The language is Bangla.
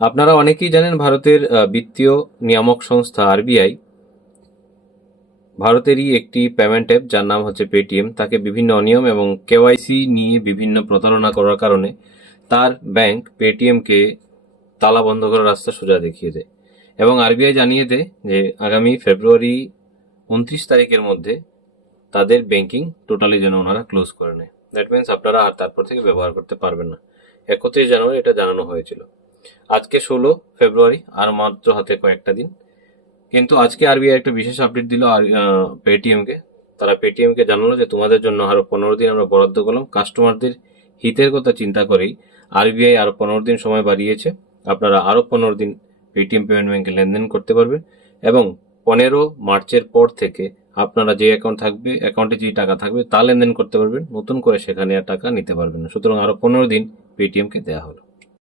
আপনারা অনেকেই জানেন ভারতের বিত্তীয় নিয়ামক সংস্থা আরবিআই ভারতেরই একটি পেমেন্ট অ্যাপ যার নাম হচ্ছে পেটিএম তাকে বিভিন্ন অনিয়ম এবং কেওয়াইসি নিয়ে বিভিন্ন প্রতারণা করার কারণে তার ব্যাংক পেটিএমকে তালা বন্ধ করার রাস্তা সোজা দেখিয়ে দেয় এবং আরবিআই জানিয়ে দেয় যে আগামী ফেব্রুয়ারি 29 তারিখের মধ্যে তাদের ব্যাংকিং টোটালি যেন ওনারা ক্লোজ করে নেয়। দ্যাট মিনস আপনারা আর তারপর থেকে ব্যবহার করতে পারবেন না। 31 জানুয়ারি এটা জানানো হয়েছিল। আজকে 16 ফেব্রুয়ারি, আর মাত্র হাতে কয়েকটা দিন। কিন্তু আজকে আরবিআই একটা বিশেষ আপডেট দিল পেটিএমকে। তারা পেটিএমকে জানালো যে তোমাদের জন্য আরো 15 দিন আমরা বরাদ্দ করলাম। কাস্টমারদের হিতের কথা চিন্তা করেই আরবিআই আরো 15 দিন সময় বাড়িয়েছে। আপনারা আরো 15 দিন পেটিএম পেমেন্ট ব্যাংকে লেনদেন করতে পারবেন এবং 15 মার্চের পর থেকে আপনারা যে অ্যাকাউন্টে যে টাকা থাকবে তা লেনদেন করতে পারবেন। নতুন করে সেখানে আর টাকা নিতে পারবেন না। সুতরাং আরো 15 দিন পেটিএমকে দেওয়া হলো।